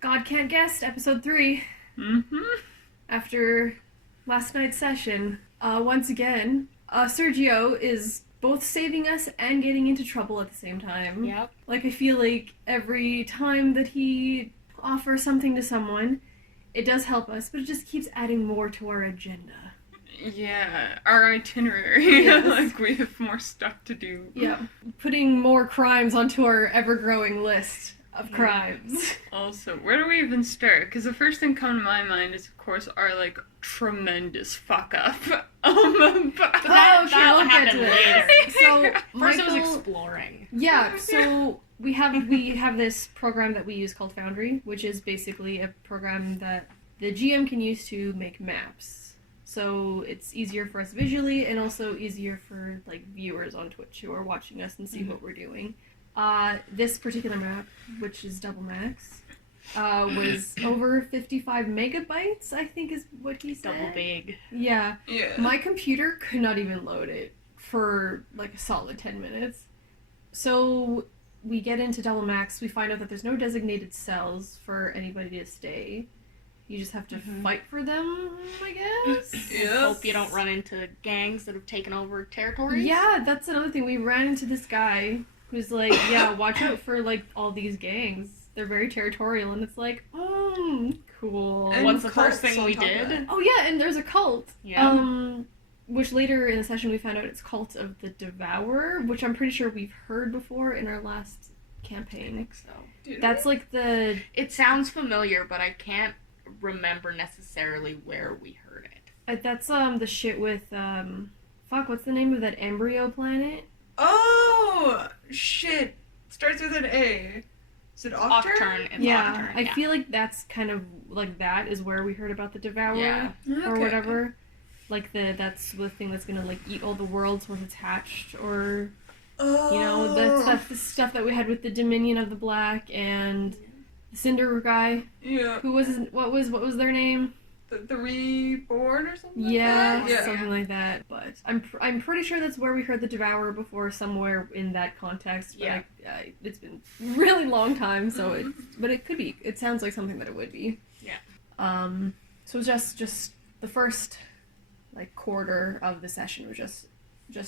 God Can't Guest, episode 3. Mm-hmm. After last night's session, once again, Sergio is both saving us and getting into trouble at the same time. Yep. Like, I feel like every time that he offers something to someone, it does help us, but it just keeps adding more to our agenda. Yeah, our itinerary. Yes. Like, we have more stuff to do. Yeah. Putting more crimes onto our ever-growing list of crimes. Also, where do we even start? Because the first thing coming to my mind is, of course, our, like, tremendous fuck-up. That We'll happen later. So, First it was Michael- exploring. Yeah, so we have this program that we use called Foundry, which is basically a program that the GM can use to make maps. So it's easier for us visually and also easier for like viewers on Twitch who are watching us and see what we're doing. This particular map, which is Double Max, was over 55 megabytes, I think is what he said. Double big. Yeah. Yeah. My computer could not even load it for like a solid 10 minutes. So we get into Double Max, we find out that there's no designated cells for anybody to stay. You just have to fight for them, I guess. Yes. Hope you don't run into gangs that have taken over territories. Yeah, that's another thing. We ran into this guy who's like, yeah, watch out for like all these gangs. They're very territorial, and it's like, cool. And What's the first cults thing we on top of did? it. Oh yeah, and there's a cult. Yeah. Which later in the session we found out it's Cult of the Devourer, which I'm pretty sure we've heard before in our last campaign. So Dude. That's like the... it sounds familiar, but I can't remember necessarily where we heard it. That's the shit with, what's the name of that embryo planet? Oh, shit. Starts with an A. Is it Octurn? Octurn and Yeah, Nocturne, I feel like that's kind of, like, that is where we heard about the Devourer. Yeah. Or Okay. whatever. Like, that's the thing that's gonna, like, eat all the worlds once it's hatched, or... Oh. You know, the stuff that we had with the Dominion of the Black and the Cinder guy. Yeah. Who was what was their name? The Reborn or something Yeah, like that? Yeah. something like that. But I'm pretty sure that's where we heard the Devourer before, somewhere in that context. But Yeah. it's been a really long time, so but it could be. It sounds like something that it would be. Yeah. So just the first like quarter of the session was just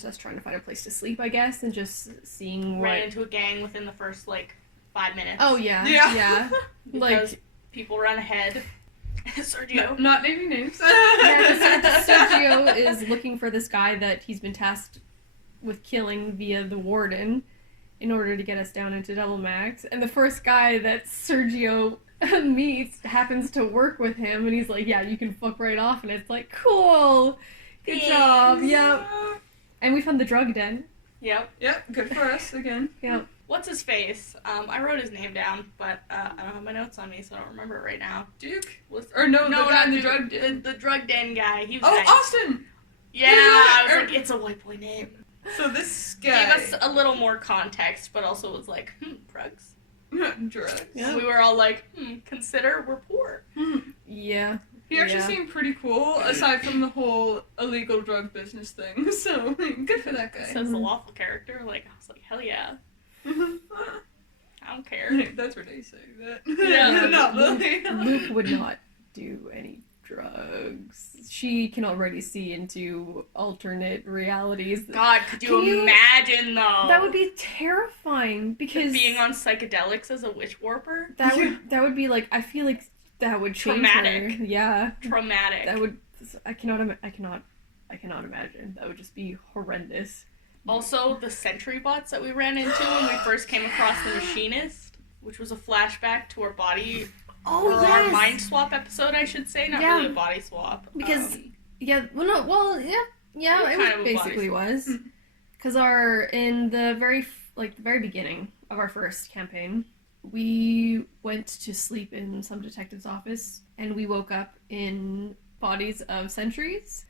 us trying to find a place to sleep, I guess, and just seeing what... Ran into a gang within the first, 5 minutes. Oh, yeah. Yeah. Yeah. Because Like, people run ahead. Sergio. Not naming names. yeah, Sergio is looking for this guy that he's been tasked with killing via the warden in order to get us down into Double Max. And the first guy that Sergio meets happens to work with him, and he's like, yeah, you can fuck right off. And it's like, cool. Good job. Yep. And we found the drug den. Yep. Yep, good for us again. Yep. What's his face? I wrote his name down, but I don't have my notes on me, so I don't remember it right now. Duke? Was- Or no, the guy in the Duke, drug den. The drug den guy. He was Oh, nice. Austin! Yeah, Yeah, I was or- like, it's a white boy name. So this Gave guy... us a little more context, but also was like, drugs. drugs. Yeah. We were all like, consider we're poor. Yeah. He actually Yeah. seemed pretty cool, aside from the whole illegal drug business thing. So, good for that guy. Says the lawful character. Like, I was like, hell yeah. I don't care. That's where they say that. Yeah. Not Lily. Luke would not do any drugs. She can already see into alternate realities. God, could Can you- imagine though? That would be terrifying because being on psychedelics as a witch warper. that would be like, I feel like that would change Traumatic. her. Yeah. Traumatic. That would I cannot imagine. That would just be horrendous. Also, the sentry bots that we ran into when we first came across the machinist, which was a flashback to our body or our mind swap episode, I should say, not Yeah. really a body swap. Because yeah, it kind of a basically was. Because in the very beginning of our first campaign, we went to sleep in some detective's office, and we woke up in bodies of sentries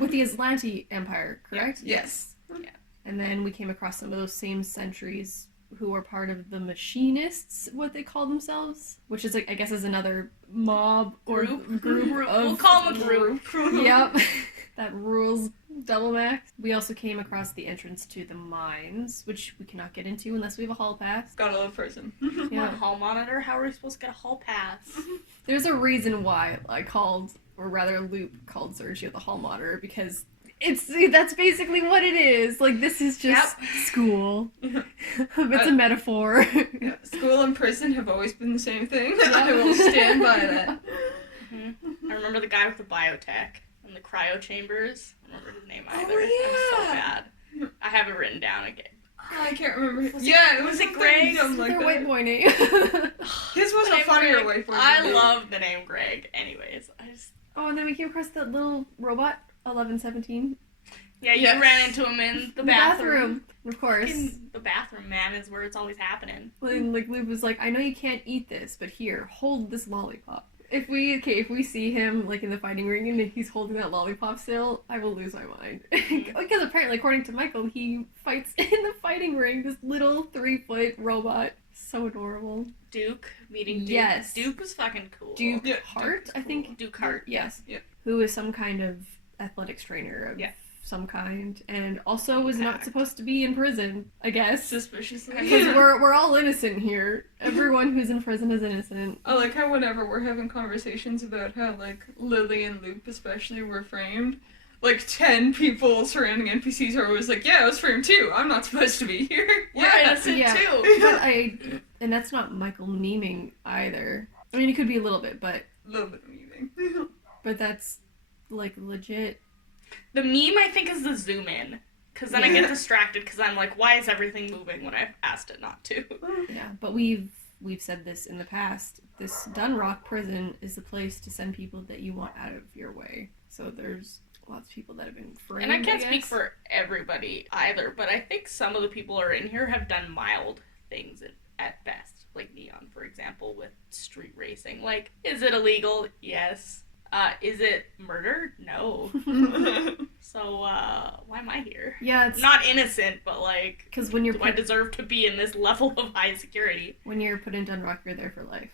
with the Aslanti Empire, correct? Yes. Yeah. And then we came across some of those same sentries who were part of the machinists, what they call themselves, which is like, I guess, is another mob or group of... We'll call them a group. Yep. That rules Double Max. We also came across the entrance to the mines, which we cannot get into unless we have a hall pass. Gotta love prison. Yeah. Hall monitor? How are we supposed to get a hall pass? There's a reason why I called, or rather Loop called Sergio the hall monitor, because that's basically what it is. Like, this is just school. It's a metaphor. Yeah, school and prison have always been the same thing. I will stand by that. I remember the guy with the biotech and the cryo chambers. I don't remember his name either. Oh, It was so yeah. bad. I have it written down again. I can't remember. Was it something Greg? dumb like Their that. white boy name. His was a Name funnier Greg. way for I love the name Greg. Anyways, I just Oh, and then we came across that little robot, 1117. you Yes. ran into him in the In bathroom. Of course. The bathroom, man, is where it's always happening. And, like, Loop was like, I know you can't eat this, but here, hold this lollipop. If we see him, like, in the fighting ring and he's holding that lollipop still, I will lose my mind. Because apparently, according to Michael, he fights in the fighting ring, this little 3-foot robot. So adorable. Duke, meeting Duke. Yes. Duke was fucking cool. Duke Yeah, Hart, Duke's I think. Duke Hart. Yes. Yeah. Who is some kind of athletics trainer of Yeah. some kind, and also was not Pact. supposed to be in prison, I guess. Suspiciously. Because we're all innocent here. Everyone who's in prison is innocent. I like how whenever we're having conversations about how, like, Lily and Loop especially were framed, like, 10 people surrounding NPCs are always like, yeah, I was framed too. I'm not supposed to be here. We're innocent Yeah. too. And that's not Michael memeing either. I mean, it could be a little bit, but A little bit of memeing. that's, like, legit. The meme, I think, is the zoom in. Because then I get distracted because I'm like, why is everything moving when I've asked it not to? Yeah, but we've said this in the past. This Dunrock prison is the place to send people that you want out of your way. So there's lots of people that have been framed, And I can't guess. speak for everybody either, but I think some of the people who are in here have done mild things at best. Like Neon, for example, with street racing. Like, is it illegal? Yes. Is it murder? No. So, why am I here? Yeah, it's Not innocent, but like, because when you're do I deserve to be in this level of high security? when you're put in Dunrock, you're there for life.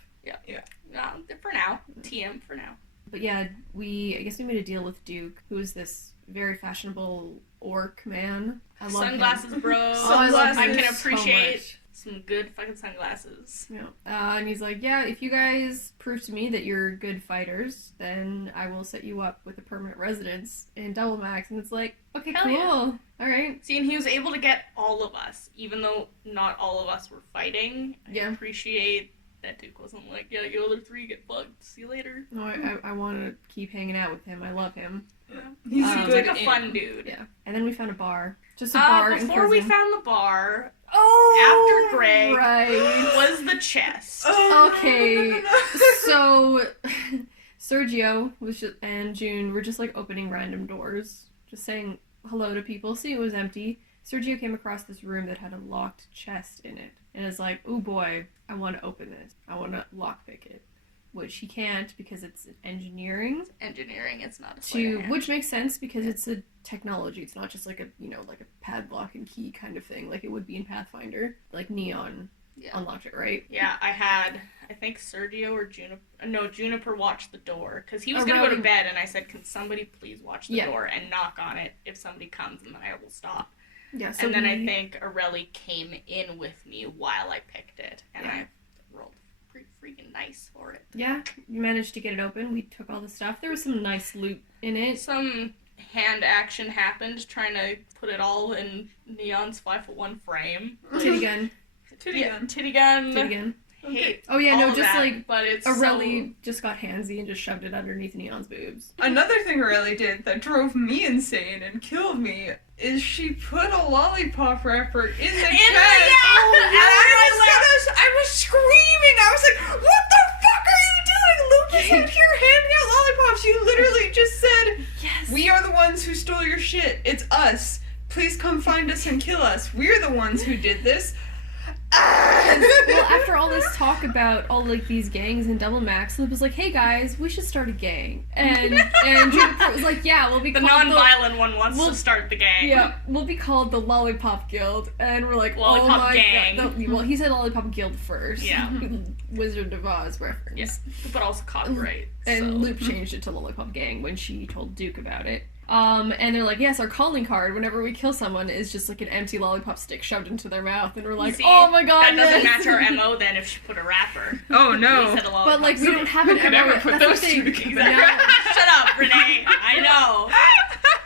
For now. TM for now. But yeah, I guess we made a deal with Duke, who is this very fashionable orc man. I love Sunglasses, him. bro. Oh, I love I him can so appreciate much. some good fucking sunglasses. Yeah. And he's like, yeah, if you guys prove to me that you're good fighters, then I will set you up with a permanent residence in Double Max. And it's like, okay, Hell cool. yeah. All right. See, and he was able to get all of us, even though not all of us were fighting. I Yeah. appreciate that Duke wasn't like, yeah, you other three get bugged. See you later. No, I want to keep hanging out with him. I love him. He's Seems Seems good like a in- fun dude. Yeah. And then we found a bar. Just a bar in Before we prison. found the bar, Oh, after Greg right. was the chest. Oh, Okay. no. So, Sergio and June were just like opening random doors, just saying hello to people, seeing it was empty. Sergio came across this room that had a locked chest in it, and is like, "Oh boy, I want to open this. I want to lockpick it," which he can't because it's engineering. Engineering, it's not a sleight of hand. Which makes sense because it's a technology. It's not just like a like a padlock and key kind of thing, like it would be in Pathfinder. Like Neon unlocked it, right? Yeah, I think Sergio or Juniper watched the door, because he was Oh, going to go to really? bed, and I said, can somebody please watch the Yeah. door and knock on it if somebody comes, and then I will stop. Yeah. So And then I we- think Aurelie came in with me while I picked it, and Yeah. I rolled pretty freaking nice for it. Yeah, we managed to get it open. We took all the stuff. There was some nice loot in it. Some hand action happened, trying to put it all in Neon's 5'1" frame. Titty gun. Titty gun. Titty gun. Titty gun. Hate Oh yeah, all no, of just that, like but it's Aurelie just got handsy and just shoved it underneath Neon's boobs. Another thing Aurelie did that drove me insane and killed me is she put a lollipop wrapper in the chest. I was screaming. I was like, "What the fuck are you doing, Luke? You here handing out lollipops. You literally just said, Yes. we are the ones who stole your shit. It's us. Please come find us and kill us. We're the ones who did this." Well, after all this talk about all like these gangs and Double Max, Luke was like, "Hey guys, we should start a gang." And Juniper was like, "Yeah, we'll be The called non-violent one wants Well, to start the gang. Yeah, we'll be called the Lollipop Guild." And we're like, Lollipop "Oh my gang. god!" Well, he said Lollipop Guild first. Yeah. Wizard of Oz reference. Yeah. But also copyright. And so. Loop changed it to Lollipop Gang when she told Duke about it. And they're like, yes, our calling card whenever we kill someone is just like an empty lollipop stick shoved into their mouth, and we're like, See, oh my god, that doesn't yes. match our MO then if she put a wrapper. Oh no. Instead of But like we don't have an Who could MO. ever put That's those the two thing. together? Yeah. Shut up, Renee. I know.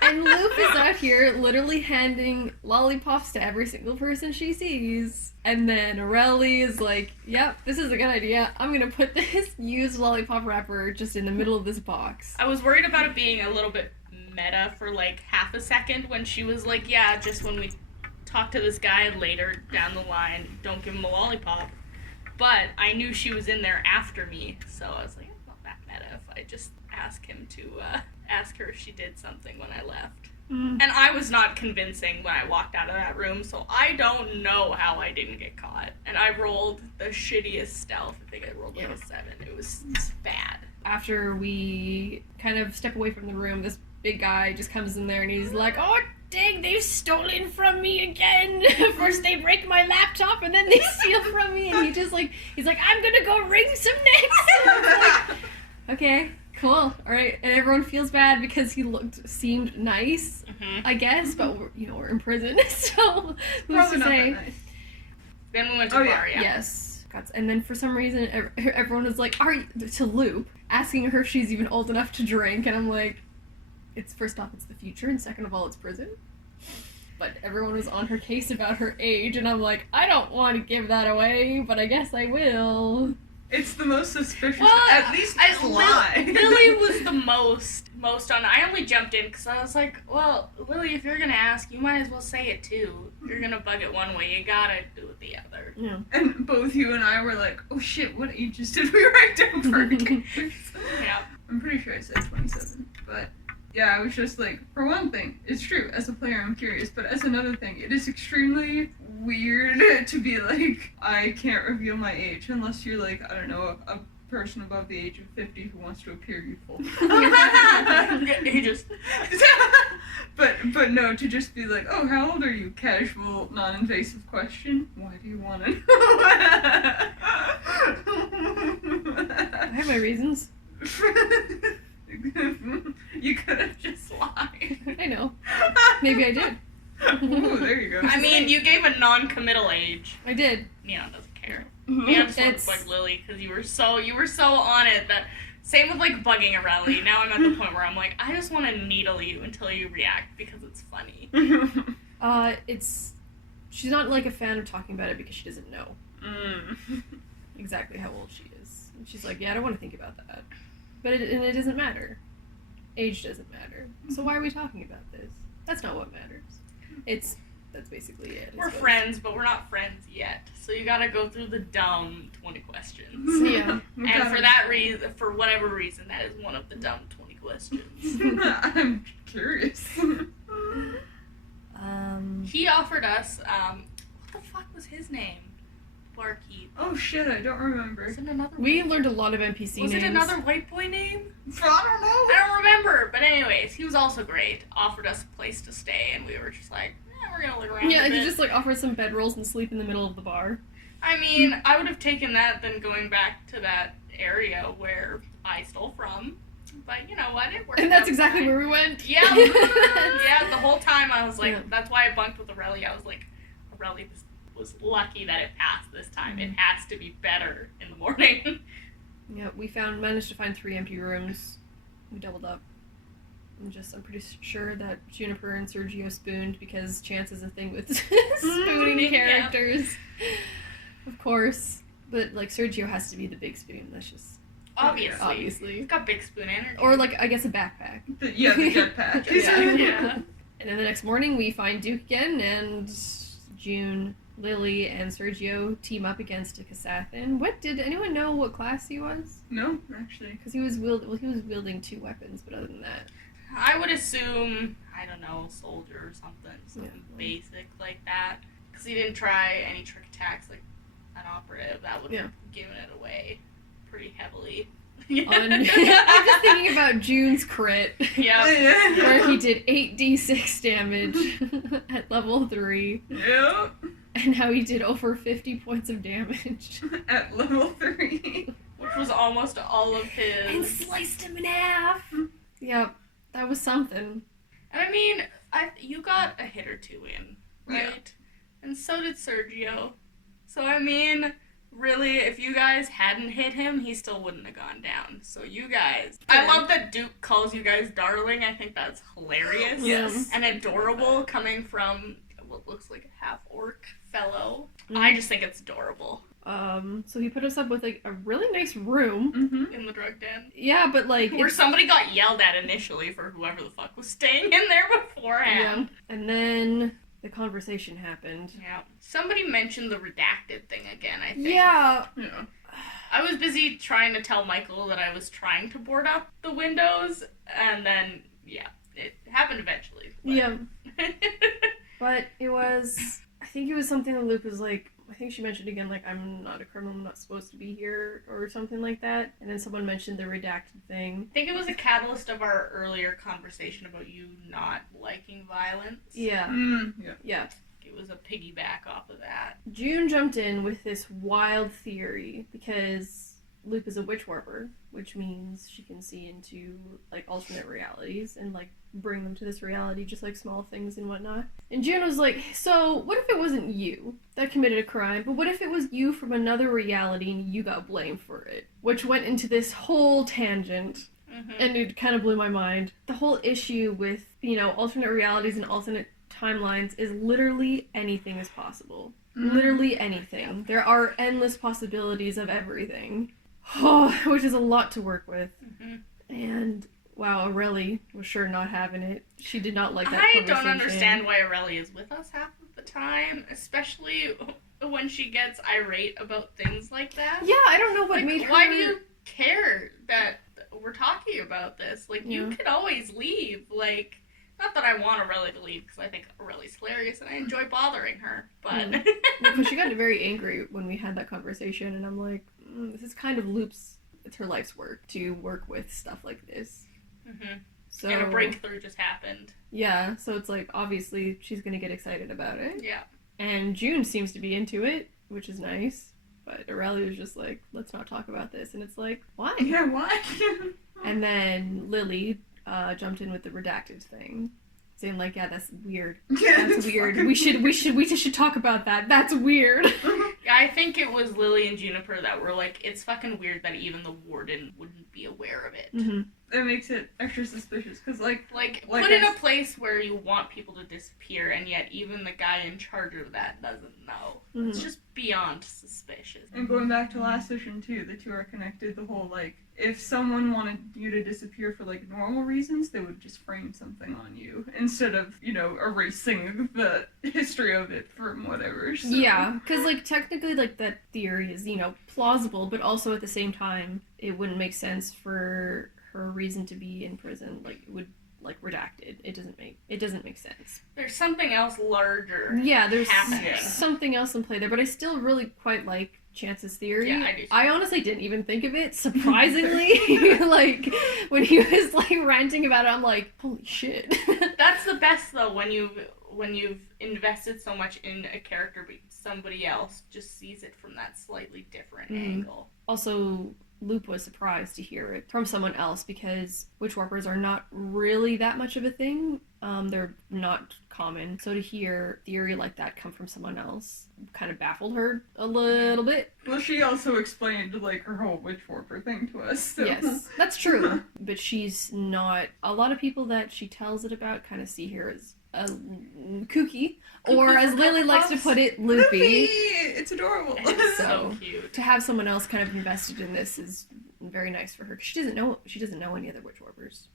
And Loop is out here literally handing lollipops to every single person she sees. And then Aurelie is like, yep, this is a good idea. I'm gonna put this used lollipop wrapper just in the middle of this box. I was worried about it being a little bit meta for like half a second when she was like, yeah, just when we talk to this guy later down the line, don't give him a lollipop. But I knew she was in there after me, so I was like, it's not that meta if I just ask him to ask her if she did something when I left. Mm. And I was not convincing when I walked out of that room, so I don't know how I didn't get caught. And I rolled the shittiest stealth. I think I rolled like a 7. It was bad. After we kind of step away from the room, this big guy just comes in there and he's like, oh dang, they've stolen from me again. First they break my laptop and then they steal from me, and he's like, I'm gonna go ring some necks. Like, okay, cool, all right. And everyone feels bad because he seemed nice, I guess, but we're in prison, so who's Probably to not say? that nice. Then we went to the bar, yeah. Yes. And then for some reason, everyone was like, to Loop, asking her if she's even old enough to drink, and I'm like, it's first off, it's the future, and second of all, it's prison. But everyone was on her case about her age, and I'm like, I don't want to give that away, but I guess I will. It's the most suspicious. Well, at least it's lie. Lily was the most on. I only jumped in because I was like, well, Lily, if you're gonna ask, you might as well say it too. If you're gonna bug it one way, you gotta do it the other. Yeah. And both you and I were like, oh shit, what ages did we write down for our characters? Yeah. I'm pretty sure I said 27, but yeah, I was just like, for one thing, it's true, as a player I'm curious, but as another thing, it is extremely weird to be like, I can't reveal my age unless you're like, I don't know, a person above the age of 50 who wants to appear youthful. He just. But no, to just be like, oh, how old are you? Casual, non-invasive question. Why do you want to know? I have my reasons. You could have just lied. I know. Maybe I did. Ooh, there you go. I mean, you gave a non-committal age. I did. Neon doesn't care. Neon just looks like Lily because you were so on it that. Same with like bugging Aurelie. Now I'm at the point where I'm like, I just want to needle you until you react because it's funny. She's not like a fan of talking about it because she doesn't know Mm. exactly how old she is. And she's like, yeah, I don't want to think about that. But it doesn't matter. Age doesn't matter. So why are we talking about this? That's not what matters. That's basically it. We're friends, but we're not friends yet. So you gotta go through the dumb 20 questions. Yeah. And for that reason, for whatever reason, that is one of the dumb 20 questions. I'm curious. He offered us, what the fuck was his name? Barkeep. Oh shit, I don't remember. Was it another We white- learned a lot of NPC Was names. it another white boy name? I don't know. I don't remember. But anyways, he was also great. Offered us a place to stay, and we were just like, we're gonna look around Yeah, a he bit. just like offered some bedrolls and sleep in the middle of the bar. I mean, I would have taken that than going back to that area where I stole from. But you know what? It worked. And that's out exactly fine. where we went. Yeah, yeah. The whole time I was like, Yeah. that's why I bunked with Aurelie. I was like, Aurelie was lucky that it passed this time. It has to be better in the morning. Yeah, we managed to find 3 empty rooms. We doubled up. I'm pretty sure that Juniper and Sergio spooned because chance is a thing with spooning Yeah. characters. Of course. But like Sergio has to be the big spoon. That's just Obviously. It's got big spoon energy. Or like I guess a backpack. The jetpack. Yeah. And then the next morning we find Duke again, and June, Lily, and Sergio team up against a Kasathan. Did anyone know what class he was? No, actually. Because he was wielding 2 weapons, but other than that, I would assume, I don't know, soldier or something basic like that. Because he didn't try any trick attacks like an operative. That would have given it away pretty heavily. I'm just thinking about June's crit. Yeah. Where he did 8d6 damage at level 3. Yep. And how he did over 50 points of damage. At level 3. Which was almost all of And his. sliced him in half. Yep, that was something. And I mean, you got a hit or two in, right? Yeah. And so did Sergio. So I mean, really, if you guys hadn't hit him, he still wouldn't have gone down. So you guys... I love that Duke calls you guys darling. I think that's hilarious. Yes. And adorable coming from what looks like a half-orc fellow. I just think it's adorable. So he put us up with, like, a really nice room. In the drug den. Yeah, but, like... Where somebody got yelled at initially for whoever the fuck was staying in there beforehand. Yeah. And then the conversation happened. Yeah. Somebody mentioned the redacted thing again, I think. Yeah. I was busy trying to tell Michael that I was trying to board up the windows, and then, yeah, it happened eventually. But... Yeah. But it was... I think it was something that Luke was like... I think she mentioned again, like, I'm not a criminal, I'm not supposed to be here, or something like that. And then someone mentioned the redacted thing. I think it was a catalyst of our earlier conversation about you not liking violence. Yeah. Yeah. It was a piggyback off of that. June jumped in with this wild theory, because Luke is a witch warper, which means she can see into, like, alternate realities, and, like, bring them to this reality, just like small things and whatnot. And June was like, so what if it wasn't you that committed a crime, but what if it was you from another reality and you got blamed for it? Which went into this whole tangent, and it kind of blew my mind. The whole issue with, you know, alternate realities and alternate timelines is literally anything is possible. Literally anything. There are endless possibilities of everything. Which is a lot to work with. And... wow, Aurelie was sure not having it. She did not like that conversation. I don't understand why Aurelie is with us half of the time, especially when she gets irate about things like that. Yeah, I don't know what made her... Why do you care that we're talking about this? Like, you could always leave. Like, not that I want Aurelie to leave, because I think Aurelie's hilarious and I enjoy bothering her, but... Because she got very angry when we had that conversation, and I'm like, this is kind of Loop's... It's her life's work to work with stuff like this. So, and a breakthrough just happened. Yeah, so it's like, obviously, she's gonna get excited about it. Yeah. And June seems to be into it, which is nice. But Aurelie was just like, let's not talk about this. And it's like, why? Yeah, why? And then Lily jumped in with the redacted thing. Saying like, yeah, that's weird. That's weird. We should talk about that. That's weird. Yeah, I think it was Lily and Juniper that were like, it's fucking weird that even the warden wouldn't be aware of it. That makes it extra suspicious, because like put in a place where you want people to disappear, and yet even the guy in charge of that doesn't know. It's just beyond suspicious. And going back to last session too, the two are connected. The whole, like, if someone wanted you to disappear for, like, normal reasons, they would just frame something on you, instead of, you know, erasing the history of it from whatever. So. Yeah, because, like, technically, like, that theory is, you know, plausible, but also at the same time, it wouldn't make sense for her reason to be in prison. Like, it would, like, redacted. It doesn't make sense. There's something else larger. Yeah, there's happening. Something else in play there, but I still really quite like Chance's theory. Yeah, I do. I honestly didn't even think of it, surprisingly. Like, when he was, like, ranting about it, I'm like, holy shit. That's the best, though, when you've invested so much in a character, but somebody else just sees it from that slightly different angle. Also, Loop was surprised to hear it from someone else, because witch warpers are not really that much of a thing. They're not common. So to hear theory like that come from someone else kind of baffled her a little bit. Well, she also explained, like, her whole witch warper thing to us. So. Yes, that's true. But she's not... A lot of people that she tells it about kind of see her as kooky, or as Lily likes to put it, loopy. It's adorable. It's so cute. To have someone else kind of invested in this is very nice for her. She doesn't know any other witch warpers.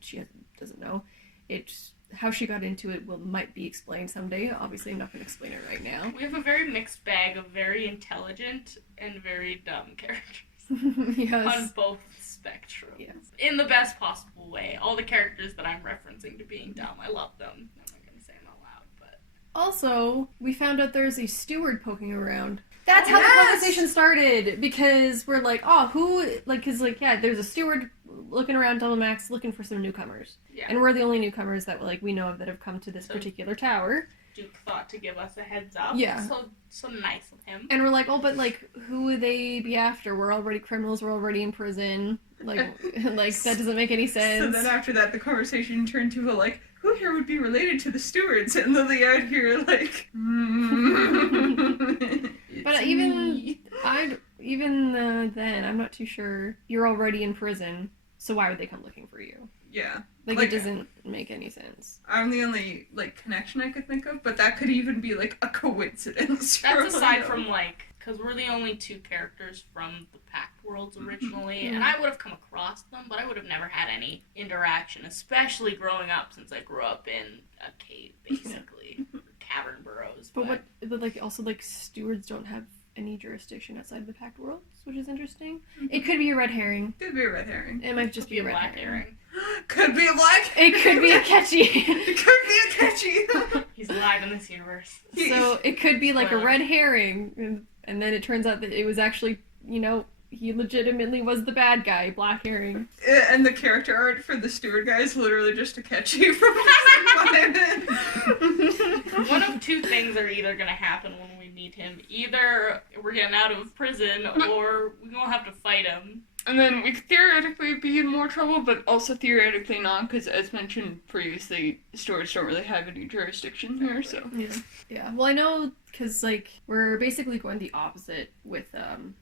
She doesn't know. It's how she got into it might be explained someday. Obviously, I'm not going to explain it right now. We have a very mixed bag of very intelligent and very dumb characters. Yes. On both spectrums. Yes. In the best possible way. All the characters that I'm referencing to being dumb, I love them. I'm not going to say them out loud, but... Also, we found out there's a steward poking around. That's how the conversation started, because we're like, oh, who, like, because, like, yeah, there's a steward looking around Double Max looking for some newcomers. Yeah. And we're the only newcomers that, like, we know of that have come to this particular tower. Duke thought to give us a heads up. Yeah. So nice of him. And we're like, oh, but, like, who would they be after? We're already criminals, we're already in prison. Like, that doesn't make any sense. So then after that, the conversation turned to, like, who here would be related to the stewards? And Lily out here like, But then, I'm not too sure. You're already in prison, so why would they come looking for you? Yeah. Like, it doesn't make any sense. I'm the only, like, connection I could think of, but that could even be, like, a coincidence. That's aside from, like, because we're the only two characters from the Pact Worlds originally, and I would have come across them, but I would have never had any interaction, especially growing up, since I grew up in a cave, basically. Cavern burrows. But also, stewards don't have any jurisdiction outside of the Pact Worlds, which is interesting. It could be a red herring. Could be a red herring. It might just be a red black herring. Could be a black. It could be a catchy. It could be a catchy. He's alive in this universe. So it could be like a Spoiler. red herring, and then it turns out that it was actually, he legitimately was the bad guy, black herring. And the character art for the steward guy is literally just a catchy from One of two things are either going to happen when we meet him. Either we're getting out of prison, or we're going to have to fight him. And then we could theoretically be in more trouble, but also theoretically not, because as mentioned previously, stewards don't really have any jurisdiction here, so. Yeah. Well, I know, because, we're basically going the opposite with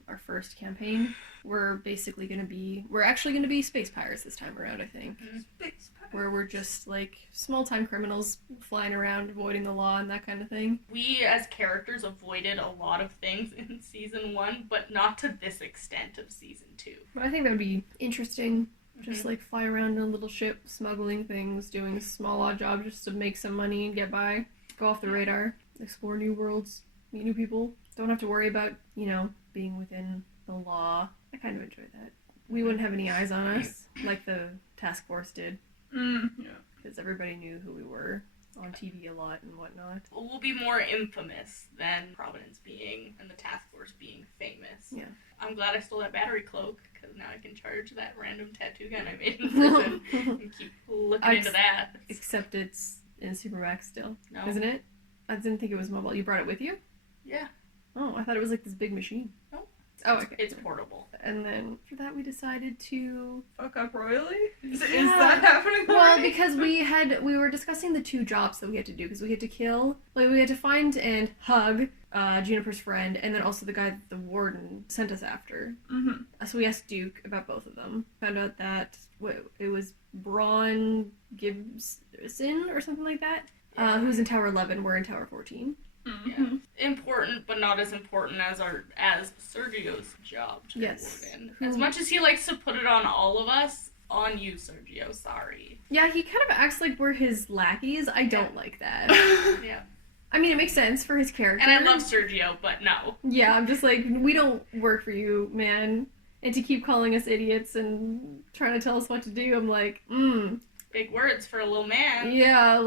our first campaign. We're actually going to be space pirates this time around, I think. Space Where we're just, small-time criminals flying around, avoiding the law and that kind of thing. We, as characters, avoided a lot of things in Season 1, but not to this extent of Season 2. But I think that would be interesting. Just, fly around in a little ship, smuggling things, doing small odd jobs just to make some money and get by. Go off the radar, explore new worlds, meet new people. Don't have to worry about, being within the law. I kind of enjoy that. We wouldn't have any eyes on us, like the task force did. Yeah. Because everybody knew who we were on TV a lot and whatnot. We'll be more infamous than Providence being, and the task force being famous. Yeah. I'm glad I stole that battery cloak, because now I can charge that random tattoo gun I made in prison and keep looking into that. Except it's in Supermax still, No. isn't it? I didn't think it was mobile. You brought it with you? Yeah. Oh, I thought it was this big machine. No. Oh, okay. It's portable. And then for that we decided to... Fuck up royally? Is Yeah. that happening Well, already? because we were discussing the two jobs that we had to do, because we had to we had to find and hug Juniper's friend, and then also the guy that the warden sent us after. So we asked Duke about both of them. Found out that it was Braun Gibson or something like that, who's in Tower 11, we're in Tower 14. Yeah. Important, but not as important as Sergio's job to the Yes. warden. As much as he likes to put it on all of us, on you, Sergio, sorry. Yeah, he kind of acts like we're his lackeys. I don't like that. Yeah. I mean, it makes sense for his character. And I love Sergio, but no. Yeah, I'm just like, we don't work for you, man. And to keep calling us idiots and trying to tell us what to do, I'm like, Big words for a little man. yeah,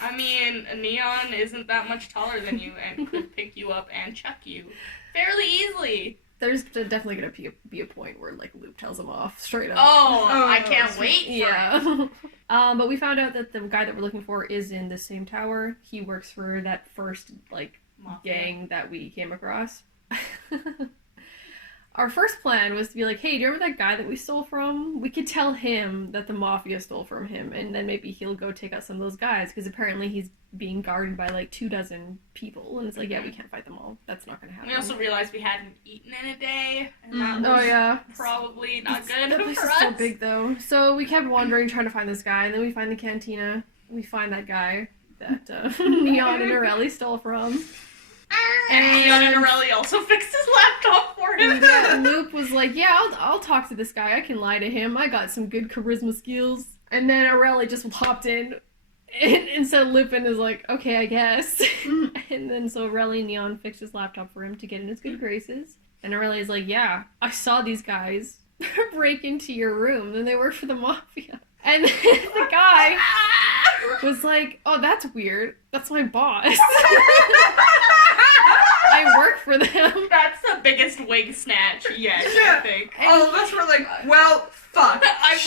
I mean, Neon isn't that much taller than you and could pick you up and chuck you fairly easily. There's definitely gonna be a point where Luke tells him off straight up. Oh, I can't wait for it. Yeah. But we found out that the guy that we're looking for is in the same tower. He works for that first Mafia. gang that we came across. Our first plan was to be like, hey, do you remember that guy that we stole from? We could tell him that the Mafia stole from him, and then maybe he'll go take out some of those guys, because apparently he's being guarded by 24 people, and it's like, yeah, we can't fight them all. That's not gonna happen. We also realized we hadn't eaten in a day, and that was yeah. probably not good That place for is us. so big, though. So we kept wandering, trying to find this guy, and then we find the cantina. We find that guy that Neon and Arelli stole from. And Leonarelli also fixed his laptop for him. And Luke was like, yeah, I'll talk to this guy. I can lie to him. I got some good charisma skills. And then Arelli just hopped in. And so Lupin is like, okay, I guess. And then so Arelli and Neon fixed his laptop for him to get in his good graces. And Arelli is like, yeah, I saw these guys break into your room. And they work for the Mafia. And the guy was like, oh, that's weird. That's my boss. I work for them. That's the biggest wig snatch yet, Yeah. I think. All of us were like, well, fuck. I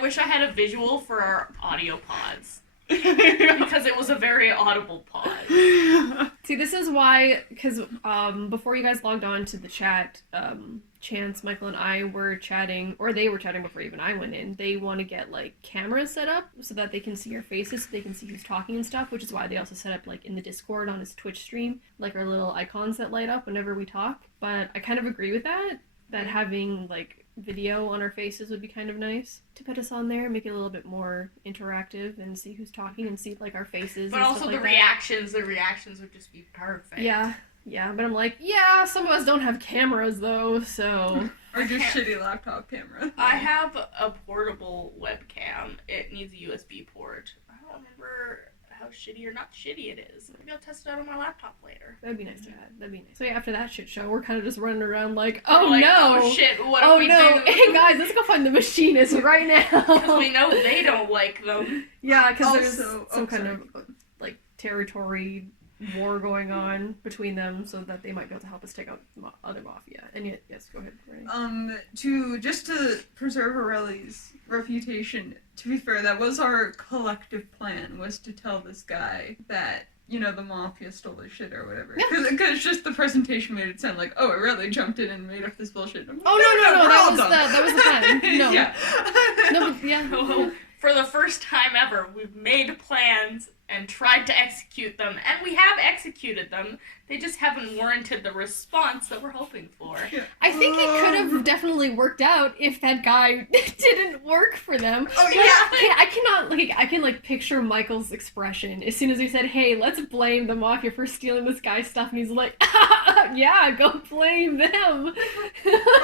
wish I had a visual for our audio pods. Because it was a very audible pod. See, this is why, because before you guys logged on to the chat, chance Michael and I were chatting, or they were chatting before even I went in. They want to get like cameras set up so that they can see our faces, so they can see who's talking and stuff, which is why they also set up like in the Discord on his Twitch stream, like our little icons that light up whenever we talk. But I kind of agree with that having like video on our faces would be kind of nice to put us on there, make it a little bit more interactive and see who's talking and see like our faces. But and also stuff the like that. reactions would just be perfect. Yeah, but I'm like, yeah, some of us don't have cameras though, so. Or just shitty laptop camera. I have a portable webcam. It needs a USB port. I don't remember how shitty or not shitty it is. Maybe I'll test it out on my laptop later. That'd be nice to have. That'd be nice. So yeah, after that shit show, we're kind of just running around like, oh Like, no! Oh shit, what Oh if we no! do? Hey guys, let's go find the machinist right now! Because we know they don't like them. Yeah, because there's Also- some kind sorry. of like territory war going on between them, so that they might be able to help us take out other mafia. And yet, yes, go ahead. Renee. To preserve Aureli's reputation, to be fair, that was our collective plan, was to tell this guy that, you know, the mafia stole his shit or whatever. Yeah. Because just the presentation made it sound like, oh, Aureli jumped in and made up this bullshit. Oh no, we're all that was the plan. No. Yeah. No, but yeah. For the first time ever, we've made plans and tried to execute them, and we have executed them. They just haven't warranted the response that we're hoping for. Yeah. I think it could have definitely worked out if that guy didn't work for them. Oh, But yeah. I can picture Michael's expression as soon as we said, "Hey, let's blame the mafia for stealing this guy's stuff," and he's like, "Yeah, go blame them."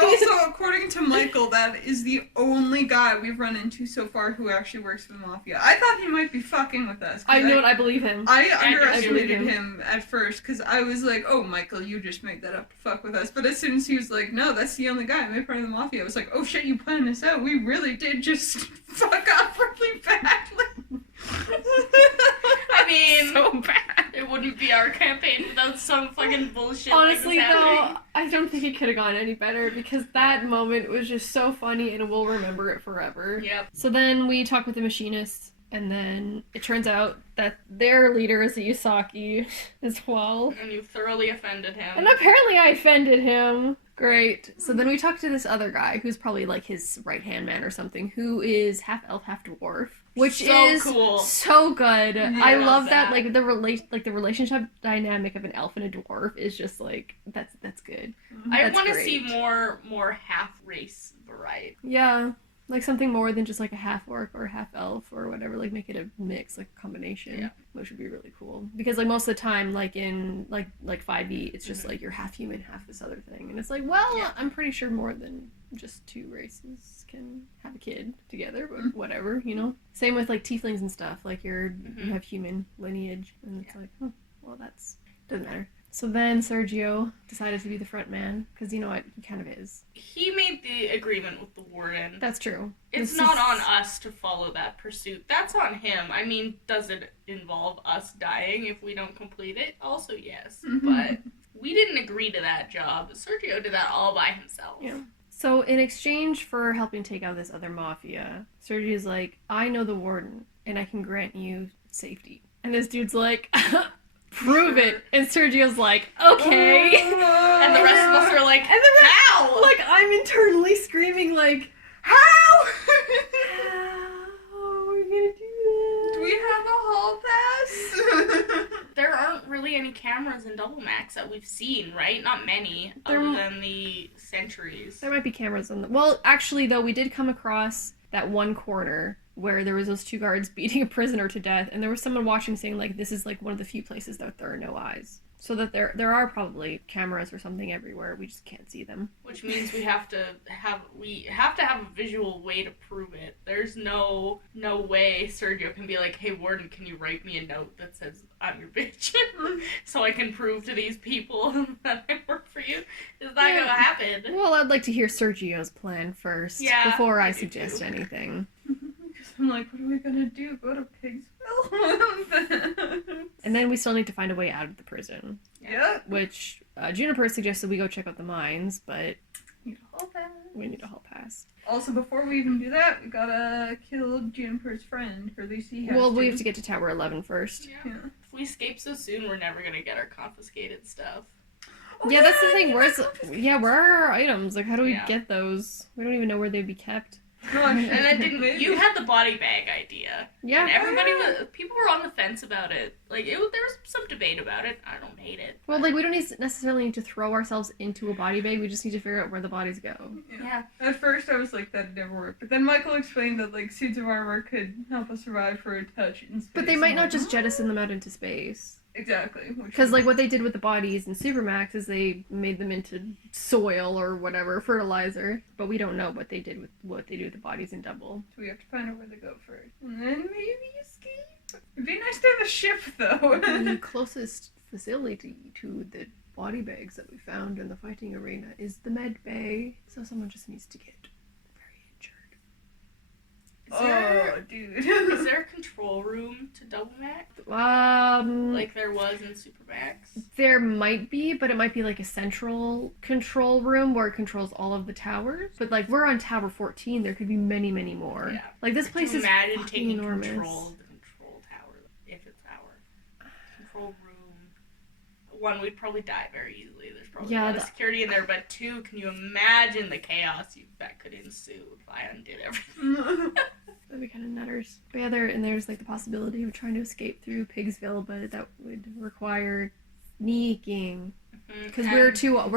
Also, according to Michael, that is the only guy we've run into so far who actually works for the mafia. I thought he might be fucking with us. 'Cause I know, and I believe him. I I underestimated believe him at first because I was like, oh, Michael, you just made that up to fuck with us. But as soon as he was like, no, that's the only guy I made part of the mafia, I was like, oh shit, you planned this out. We really did just fuck up really badly. I mean, So bad. it wouldn't be our campaign without some fucking bullshit Honestly, like this though, happening. I don't think it could have gone any better because that moment was just so funny and we'll remember it forever. Yep. So then we talk with the machinist, and then it turns out that their leader is a Yusaki as well. And you thoroughly offended him. And apparently I offended him. Great. So then we talk to this other guy who's probably like his right-hand man or something, who is half elf, half dwarf, which So is cool. so good. I love love that. that. Like the relationship dynamic of an elf and a dwarf is just like that's good. I That's want to great. see more half race variety. Yeah. Like something more than just like a half orc or half elf or whatever, like make it a mix, like a combination, Yeah. which would be really cool. Because like most of the time, like in like 5e, it's just like you're half human, half this other thing, and it's like, well, Yeah. I'm pretty sure more than just two races can have a kid together, but whatever, you know. Same with like tieflings and stuff, like you have human lineage, and it's like, oh, well, that's doesn't matter. So then Sergio decided to be the front man, because you know what, he kind of is. He made the agreement with the warden. That's true. It's This not is- on us to follow that pursuit. That's on him. I mean, does it involve us dying if we don't complete it? Also, yes. But we didn't agree to that job. Sergio did that all by himself. Yeah. So in exchange for helping take out this other mafia, Sergio's like, I know the warden, and I can grant you safety. And this dude's like, prove it. And Sergio's like, okay. And the rest of us are like, And the rest- how? Like, I'm internally screaming like, How? how are we gonna do this? Do we have a hall pass? There aren't really any cameras in Double Max that we've seen, right? Not many, There- other than the sentries. There might be cameras on the... Well, actually, though, we did come across that one corner where there was those two guards beating a prisoner to death, and there was someone watching saying, like, this is, like, one of the few places that there are no eyes. So that there are probably cameras or something everywhere, we just can't see them. Which means we have to have a visual way to prove it. There's no way Sergio can be like, hey warden, can you write me a note that says I'm your bitch? So I can prove to these people that I work for you. Is that Yeah. gonna happen? Well, I'd like to hear Sergio's plan first, Yeah, before I I do suggest too. anything. Because I'm like, what are we gonna do? Go to Pigsville? And then we still need to find a way out of the prison, Yeah. which Juniper suggested we go check out the mines, but Need a hall pass. we need a hall pass. Also, before we even do that, we gotta kill Juniper's friend, or at least he has Well, to. we have to get to Tower 11 first. Yeah. Yeah. If we escape so soon, we're never gonna get our confiscated stuff. Yeah, that's the thing. Where are our items? Like, how do we Yeah. get those? We don't even know where they'd be kept. Gosh, And then maybe. you had the body bag idea. Yeah. And people were on the fence about it. Like, there was some debate about it. I don't hate it. Well, like, we don't necessarily need to throw ourselves into a body bag. We just need to figure out where the bodies go. Yeah. At first, I was like, that'd never work. But then Michael explained that, like, suits of armor could help us survive for a touch in space. But they might I'm not like, just jettison them out into space. Exactly. Because, like, what they did with the bodies in Supermax is they made them into soil or whatever, fertilizer. But we don't know what they do with the bodies in Double. So we have to find out where they go first. And then maybe escape. It'd be nice to have a ship, though. The closest facility to the body bags that we found in the fighting arena is the med bay. So someone just needs to get very injured. Oh, dude. Is there a control room to Double Max? Like there was in Supermax? There might be, but it might be like a central control room where it controls all of the towers. But like we're on Tower 14, there could be many, many more. Yeah. Like this place is imagine fucking taking enormous. control of the control tower, if it's our control room. One, we'd probably die very easily. There's probably a lot of security in there. But two, can you imagine the chaos that could ensue if I undid everything? That'd be kind of nutters. But yeah, there's like the possibility of trying to escape through Pigsville, but that would require sneaking. Because we're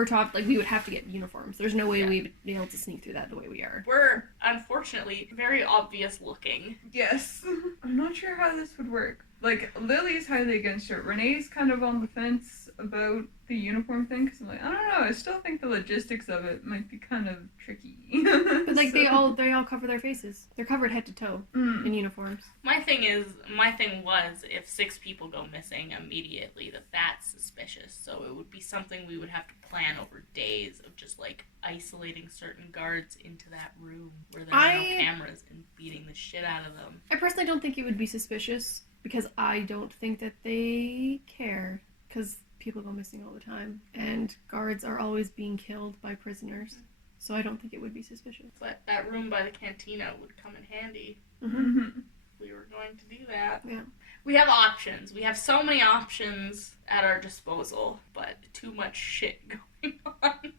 top, like we would have to get uniforms. There's no way we would be able to sneak through that the way we are. We're unfortunately very obvious looking. Yes. I'm not sure how this would work. Like, Lily's highly against it. Renee's kind of on the fence about the uniform thing, because I'm like, I don't know, I still think the logistics of it might be kind of tricky. But like, they all cover their faces. They're covered head to toe in uniforms. My thing was, if 6 people go missing immediately, that's suspicious. So it would be something we would have to plan over days of just, like, isolating certain guards into that room where there are no cameras and beating the shit out of them. I personally don't think it would be suspicious, because I don't think that they care, because people go missing all the time, and guards are always being killed by prisoners, so I don't think it would be suspicious. But that room by the cantina would come in handy. Mm-hmm. We were going to do that. Yeah. We have options. We have so many options at our disposal, but too much shit going on.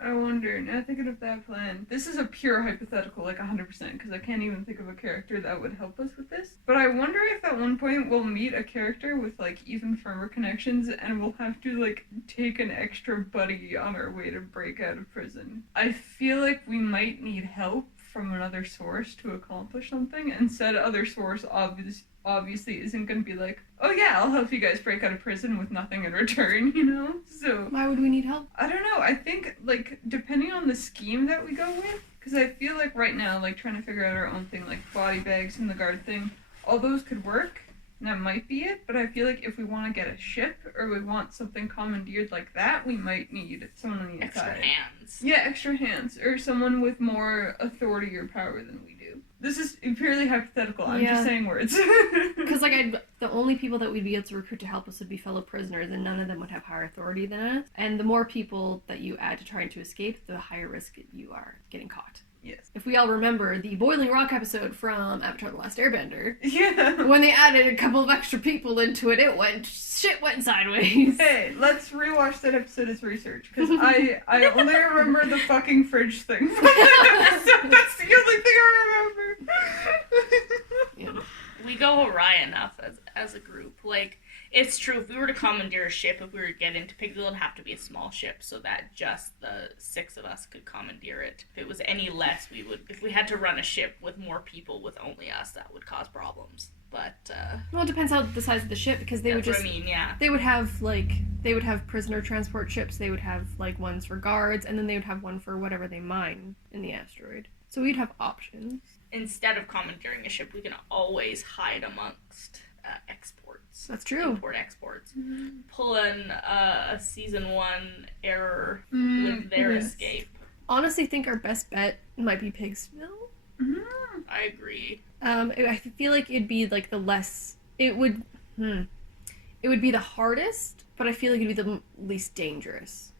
I wonder, now thinking of that plan, this is a pure hypothetical, like 100%, because I can't even think of a character that would help us with this. But I wonder if at one point we'll meet a character with, like, even firmer connections, and we'll have to, like, take an extra buddy on our way to break out of prison. I feel like we might need help from another source to accomplish something, and said other source obviously isn't going to be like, oh yeah, I'll help you guys break out of prison with nothing in return, you know? So Why would we need help? I don't know. I think, like, depending on the scheme that we go with, because I feel like right now, like, trying to figure out our own thing, like body bags and the guard thing, all those could work, and that might be it, but I feel like if we want to get a ship, or we want something commandeered like that, we might need someone on the Extra inside. hands. Yeah, extra hands, or someone with more authority or power than we do. This is purely hypothetical. I'm just saying words. Because, like, the only people that we'd be able to recruit to help us would be fellow prisoners, and none of them would have higher authority than us. And the more people that you add to trying to escape, the higher risk you are getting caught. Yes. If we all remember the Boiling Rock episode from Avatar: The Last Airbender, Yeah. when they added a couple of extra people into it, shit went sideways. Hey, let's rewatch that episode as research, because I only remember the fucking fridge thing. So that's the only thing I remember. Yeah. We go awry enough as a group. Like, it's true, if we were to commandeer a ship, if we were to get into Pigsville, it'd have to be a small ship so that just the 6 of us could commandeer it. If it was any less, if we had to run a ship with more people with only us, that would cause problems. But, well, it depends on the size of the ship, because they would just... what I mean, yeah. They would have prisoner transport ships, they would have, like, ones for guards, and then they would have one for whatever they mine in the asteroid. So we'd have options. Instead of commandeering a ship, we can always hide amongst exports. That's true. Import-exports. Mm-hmm. Pull in a Season 1 error with their escape. Honestly, think our best bet might be Pigsville. Mm-hmm. I agree. I feel like it'd be, like, the less... It would be the hardest, but I feel like it'd be the least dangerous.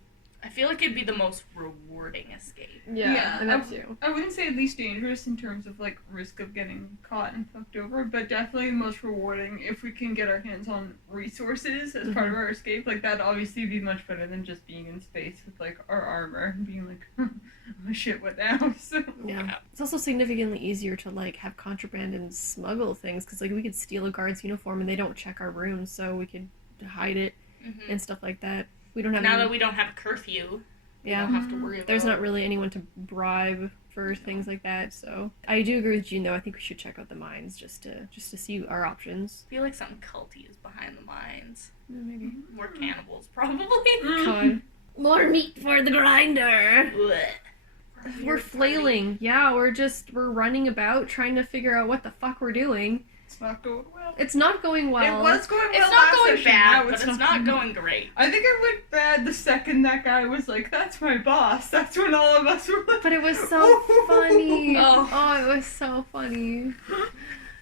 I feel like it'd be the most rewarding escape. Yeah, and that too. I wouldn't say least dangerous in terms of like risk of getting caught and fucked over, but definitely the most rewarding if we can get our hands on resources as part of our escape. Like that'd obviously be much better than just being in space with like our armor and being like, oh shit, what now? So Yeah. It's also significantly easier to like have contraband and smuggle things because like we could steal a guard's uniform and they don't check our rooms, so we could hide it and stuff like that. We don't have that we don't have curfew. Yeah, we don't have to worry about. There's not really anyone to bribe for things like that. So I do agree with Jean though. I think we should check out the mines just to see our options. I feel like something culty is behind the mines. Maybe more cannibals, probably. God. More meat for the grinder. We're flailing. Yeah, we're running about trying to figure out what the fuck we're doing. it's not going well. It's not going well. It was going well. It's not last going session, bad, now but it's not going great. I think it went bad the second that guy was like, "That's my boss." That's when all of us were like, But it was so funny. Oh. It was so funny.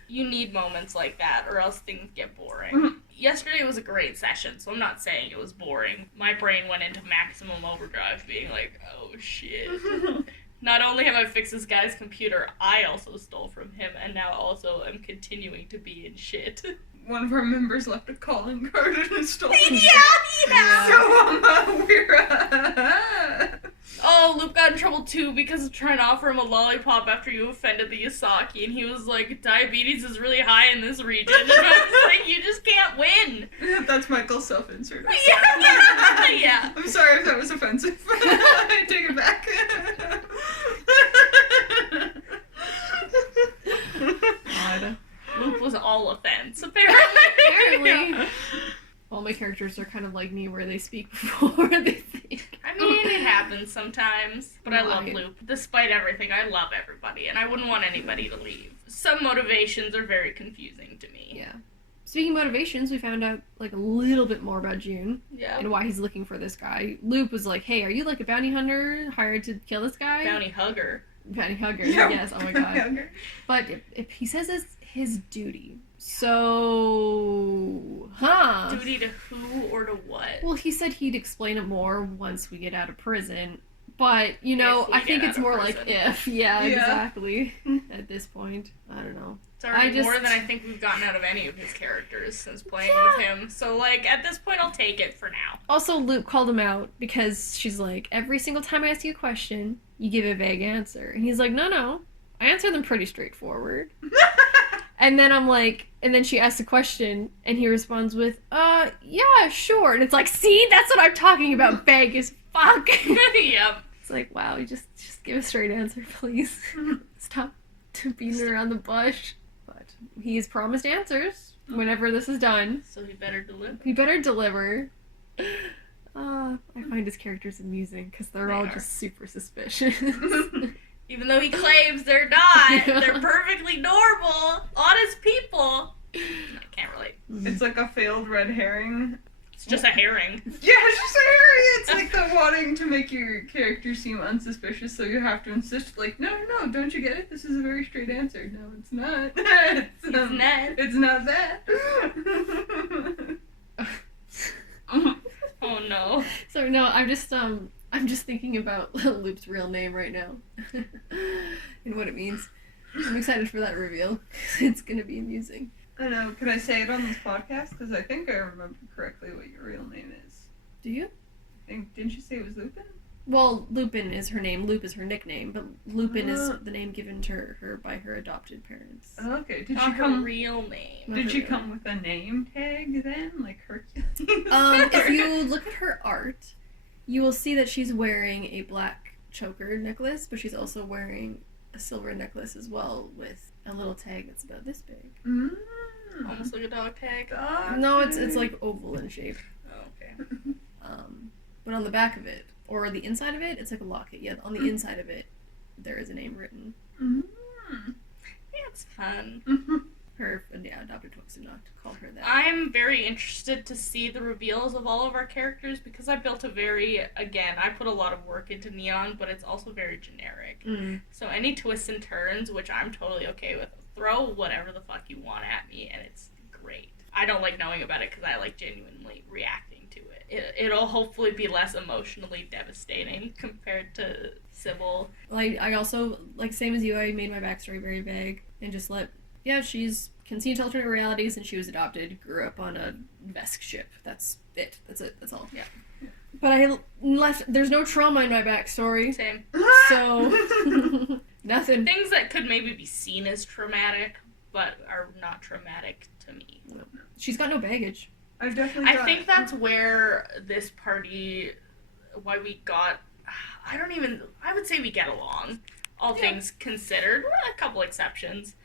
You need moments like that, or else things get boring. Yesterday was a great session, so I'm not saying it was boring. My brain went into maximum overdrive, being like, oh shit. Not only have I fixed this guy's computer, I also stole from him, and now also am continuing to be in shit. One of our members left a calling card and installed it. Yeah! So we're Oh, Luke got in trouble too because of trying to offer him a lollipop after you offended the Yasaki, and he was like, diabetes is really high in this region. And I was like, you just can't win. That's Michael's self-insert. Yeah. I'm sorry if that was offensive. I take it back. God. Luke was all offense, apparently. All my characters are kind of like me, where they speak before they think. I mean, it happens sometimes, but I love Right. Luke. Despite everything, I love everybody, and I wouldn't want anybody to leave. Some motivations are very confusing to me. Yeah. Speaking of motivations, we found out like a little bit more about June Yeah. and why he's looking for this guy. Luke was like, "Hey, are you like a bounty hunter hired to kill this guy?" Bounty hugger. Bounty hugger. Yeah. Yes. Oh my god. But if he says it's his duty, so Duty to who or to what? Well, he said he'd explain it more once we get out of prison. But, you know, If we I think get it's out of more prison. like if. Yeah, Yeah. exactly. At this point. I don't know. It's already I more just- than I think we've gotten out of any of his characters since playing with him. So, like, at this point, I'll take it for now. Also, Luke called him out because she's like, every single time I ask you a question, you give a vague answer. And he's like, no, I answer them pretty straightforward. And then I'm like, and then she asks a question, and he responds with, yeah, sure. And it's like, see, that's what I'm talking about, vague as fuck. Yep. It's like, wow, you just give a straight answer, please. Stop beating around the bush. But he's promised answers whenever this is done. So he better deliver. He better deliver. I find his characters amusing because they're They all are. just super suspicious. Even though he claims they're not. They're perfectly normal, honest people. I can't relate. It's like a failed red herring. It's just a herring. Yeah, it's just a herring. It's like the wanting to make your character seem unsuspicious, so you have to insist, like, no, don't you get it? This is a very straight answer. No, it's not. It's not. It's not that. Oh no. So no, I'm just thinking about Loop's real name right now. And what it means. I'm excited for that reveal. It's gonna be amusing. I know. Can I say it on this podcast? Because I think I remember correctly what your real name is. Do you? Didn't you say it was Lupin? Well, Lupin is her name, Loop is her nickname, but Lupin is the name given to her by her adopted parents. Oh, okay. Did Not she her come? real name. Not Did her she real come with a name tag then, like Hercules? If you look at her art, you will see that she's wearing a black choker necklace, but she's also wearing a silver necklace as well with a little tag that's about this big. Almost like a dog tag. No, it's like oval in shape. Oh, okay. But on the back of it, or the inside of it, it's like a locket. Yeah, on the inside of it, there is a name written. It's fun. Her adopted folks did not call her that. I'm very interested to see the reveals of all of our characters because I built I put a lot of work into Neon, but it's also very generic. So any twists and turns, which I'm totally okay with, throw whatever the fuck you want at me and it's great. I don't like knowing about it because I like genuinely reacting into it. It'll hopefully be less emotionally devastating compared to Sybil. Like, I also, like, same as you, I made my backstory very vague and just she's conceived alternate realities and she was adopted, grew up on a Vesk ship. That's it. That's all. Yeah. But there's no trauma in my backstory. Same. So, nothing. Things that could maybe be seen as traumatic, but are not traumatic to me. No. She's got no baggage. I've definitely I think that's where this party, why we got, I would say we get along, all things considered, with a couple exceptions.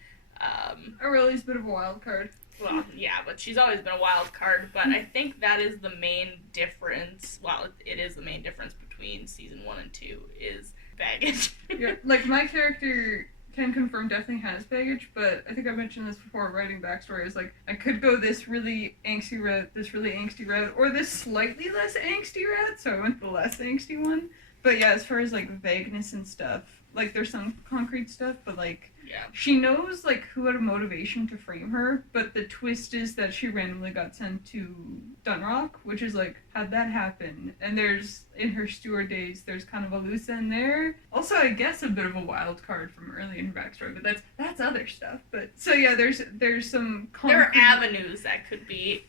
Aurelia's a bit of a wild card. Well, yeah, but she's always been a wild card, but I think that is the main difference, it is the main difference between season 1 and 2, is baggage. Yeah, like, my character can confirm definitely has baggage, but I think I mentioned this before, writing backstory is like, I could go this really angsty route, or this slightly less angsty route, so I went the less angsty one. But yeah, as far as, like, vagueness and stuff, like, there's some concrete stuff, but, like, Yeah. she knows, like, who had a motivation to frame her, but the twist is that she randomly got sent to Dunrock, which is, like, how'd that happen? And there's, in her steward days, there's kind of a loose end there. Also, I guess a bit of a wild card from early in her backstory, but that's other stuff. But, so yeah, there's some concrete... There are avenues that could be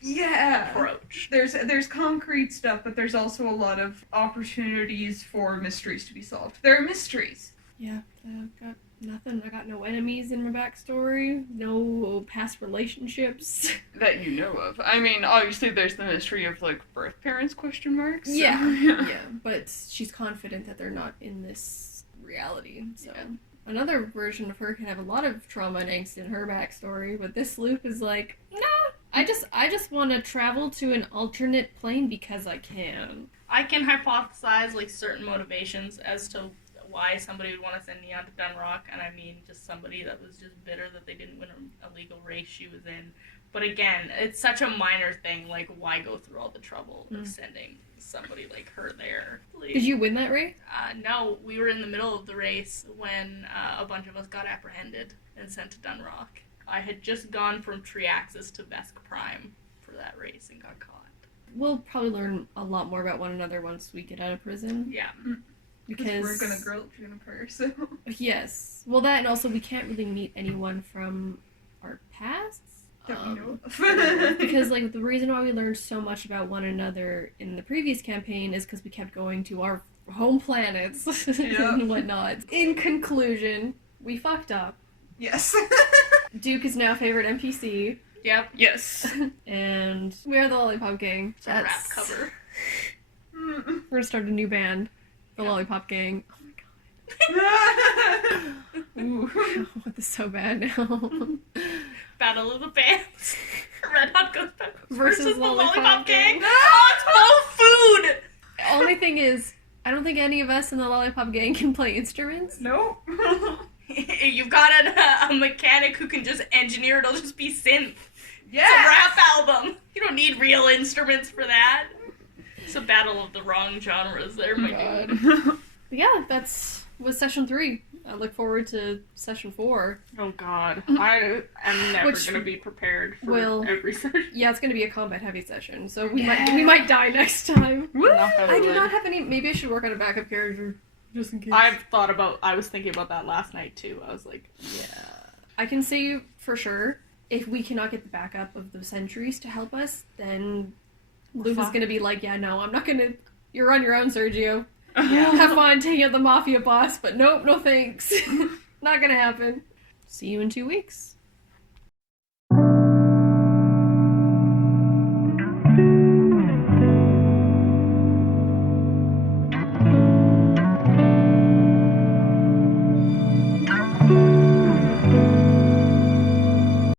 approached. There's concrete stuff, but there's also a lot of opportunities for mysteries to be solved. There are mysteries. Yeah, I've got nothing. I got no enemies in my backstory, no past relationships. That you know of. I mean, obviously there's the mystery of, like, birth parents, question marks. So, yeah, but she's confident that they're not in this reality, so... Yeah. Another version of her can have a lot of trauma and angst in her backstory, but this loop is like, nah, I just want to travel to an alternate plane because I can. I can hypothesize, like, certain motivations as to why somebody would want to send Neon to Dunrock, and I mean just somebody that was just bitter that they didn't win a legal race she was in. But again, it's such a minor thing, like, why go through all the trouble of sending somebody like her there? Please. Did you win that race? No, we were in the middle of the race when a bunch of us got apprehended and sent to Dunrock. I had just gone from Triaxis to Vesk Prime for that race and got caught. We'll probably learn a lot more about one another once we get out of prison. Yeah. Because we're gonna girl Juniper, so... Yes. Well, that, and also we can't really meet anyone from our pasts. That we know of. Because, like, the reason why we learned so much about one another in the previous campaign is because we kept going to our home planets and whatnot. In conclusion, we fucked up. Yes. Duke is now favorite NPC. Yep. Yes. And we are the Lollipop Gang. It's a rap cover. We're gonna start a new band. The Lollipop Gang. Oh my god. Ooh, I want this so bad now. Battle of the Bands. Red Hot Ghost Peppers Versus the Lollipop Gang. No! Oh, it's food! Only thing is, I don't think any of us in the Lollipop Gang can play instruments. Nope. You've got a mechanic who can just engineer, it'll just be synth. Yeah. It's a rap album. You don't need real instruments for that. It's a battle of the wrong genres there, my dude. But yeah, was session 3. I look forward to session 4. Oh god. I am never Which gonna be prepared for will- every session. Yeah, it's gonna be a combat heavy session, so we might die next time. Knock on I do wood. not have any. Maybe I should work on a backup character just in case. I was thinking about that last night too. I was like, Yeah. I can say for sure, if we cannot get the backup of the sentries to help us, then Luke is fuck. gonna be like, yeah, no, I'm not gonna. You're on your own, Sergio. yeah. Have fun taking out the mafia boss, but nope, no thanks. Not gonna happen. See you in 2 weeks.